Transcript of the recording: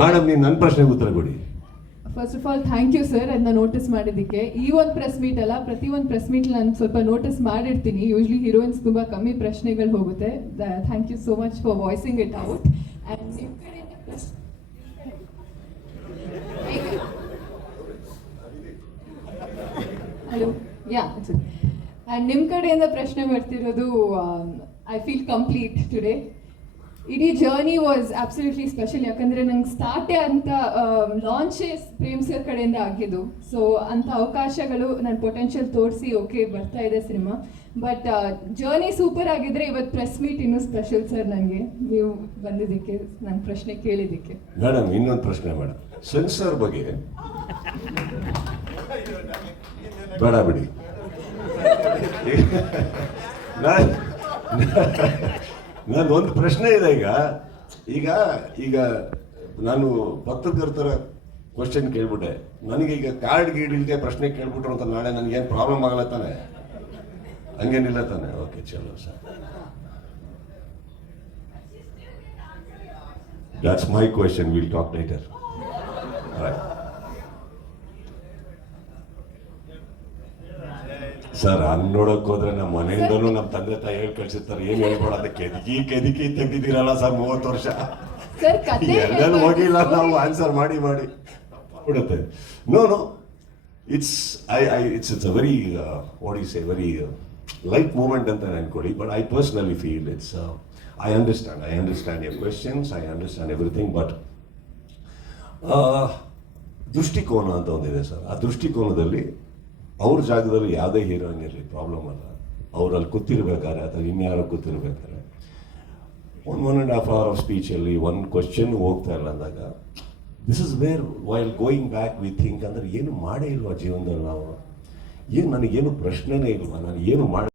Madam ನೀವು ನನ್ನ ಪ್ರಶ್ನೆಗೆ ಉತ್ತರ ಕೊಡಿ. First of all thank you sir, ಅದನ್ನ ನೋಟಿಸ್ ಮಾಡಿದ್ದಕ್ಕೆ. ಈ ಒಂದು ಪ್ರೆಸ್ ಮೀಟ್ ಅಲ್ಲ, ಪ್ರತಿ ಒಂದು ಪ್ರೆಸ್ ಮೀಟ್ ನಾನು ಸ್ವಲ್ಪ ನೋಟಿಸ್ ಮಾಡಿರ್ತೀನಿ. ಯೂಶ್ಲಿ ಹೀರೋಯಿನ್ಸ್ ತುಂಬ ಕಮ್ಮಿ ಪ್ರಶ್ನೆಗಳು ಹೋಗುತ್ತೆ. Thank you so much for voicing it out. And ನಿಮ್ಮ ಕಡೆಯಿಂದ ಹಲೋ ಯಾ ಆ್ಯಂಡ್ ನಿಮ್ಮ ಕಡೆಯಿಂದ ಪ್ರಶ್ನೆ ಬರ್ತಿರೋದು, ಐ ಫೀಲ್ ಕಂಪ್ಲೀಟ್ ಟುಡೇ. ಇಡೀ ಜರ್ನಿ ವಾಸ್ ಅಬ್ಸಲ್ಯೂಟ್ಲಿ ಸ್ಪೆಷಲ್. ಯಾಕಂದರೆ ನಂಗೆ ಸ್ಟಾರ್ಟೇ ಅಂತ ಲಾಂಚೇ ಪ್ರೇಮ್ ಸರ್ ಕಡೆಯಿಂದ ಆಗಿದ್ದು. ಸೊ ಅಂಥ ಅವಕಾಶಗಳು ನನ್ನ ಪೊಟೆನ್ಷಿಯಲ್ ತೋರಿಸಿ ಓಕೆ ಬರ್ತಾ ಇದೆ ಸಿನಿಮಾ. ಬಟ್ ಜರ್ನಿ ಸೂಪರ್ ಆಗಿದ್ರೆ ಇವತ್ತು ಪ್ರೆಸ್ ಮೀಟ್ ಇನ್ನೂ ಸ್ಪೆಷಲ್ ಸರ್ ನನಗೆ, ನೀವು ಬಂದಿದ್ದಕ್ಕೆ, ನನ್ನ ಪ್ರಶ್ನೆ ಕೇಳಿದ್ದಕ್ಕೆ. ಮೇಡಮ್ ಇನ್ನೊಂದು ಪ್ರಶ್ನೆ ಮೇಡಮ್, ಸೆನ್ಸರ್ ಬಗ್ಗೆ ಬೇಡ ಬಿಡಿ. ನಾನು ಒಂದು ಪ್ರಶ್ನೆ ಇದೆ. ಈಗ ಈಗ ನಾನು ಪತ್ರಕರ್ತರ ಕ್ವಶನ್ ಕೇಳ್ಬಿಟ್ಟೆ, ನನಗೀಗ ಕಾರ್ಡ್ ಗೀಡಿಲ್ಗೆ ಪ್ರಶ್ನೆ ಕೇಳ್ಬಿಟ್ರು ಅಂತ ನಾಳೆ ನನಗೇನು ಪ್ರಾಬ್ಲಮ್ ಆಗಲ್ಲ ತಾನೆ? ಹಂಗೇನಿಲ್ಲ ತಾನೆ? ಓಕೆ ಚಲೋ sir, that's my question, we'll talk later. Right. Sir ಹಂಗ್ ನೋಡಕ್ ಹೋದ್ರೆ ನಮ್ಮ ಮನೆಯಿಂದಲೂ ನಮ್ಮ ತಂದೆ ತಾಯಿ ಹೇಳಿ ಕಳ್ಸಿರ್ತಾರೆ, ಏನ್ ಹೇಳ್ಬೇಡ ಅಂತ ಕೆದಕಿ ತೆಗ್ದಿದ್ದೀರಲ್ಲ ಸರ್ 30 ವರ್ಷ ಎಲ್ಲೆಲ್ಲ ಹೋಗಿಲ್ಲ ನಾವು ಆನ್ಸರ್ ಮಾಡಿ ಬಿಡುತ್ತೆ. No it's it's a very what you say very light moment ಅಂತ ಅನ್ಕೊಳ್ಳಿ. But I personally feel it's I understand your questions, I understand everything. But ದೃಷ್ಟಿಕೋನ ಅಂತ ಒಂದಿದೆ ಸರ್. ಆ ದೃಷ್ಟಿಕೋನದಲ್ಲಿ ಅವ್ರ ಜಾಗದಲ್ಲಿ ಯಾವುದೇ ಹೀರೋಯಿನ್ ಇರಲಿ ಪ್ರಾಬ್ಲಮ್ ಅಲ್ಲ. ಅವರಲ್ಲಿ ಕೂತಿರ್ಬೇಕಾದ್ರೆ ಅಥವಾ ಇನ್ಯಾರೋ ಕೂತಿರ್ಬೇಕಾದ್ರೆ 1.5 hour ಆಫ್ ಸ್ಪೀಚಲ್ಲಿ ಒಂದು ಕ್ವಶನ್ ಹೋಗ್ತಾ ಇಲ್ಲ ಅಂದಾಗ, this is where while going back we think, ಅಂದರೆ ಏನು ಮಾಡೇ ಇಲ್ವಾ ಜೀವನದಲ್ಲಿ ನಾವು? ಏನು ನನಗೇನು ಪ್ರಶ್ನೆನೇ ಇಲ್ವಾ, ನಾನು ಏನು ಮಾಡಿ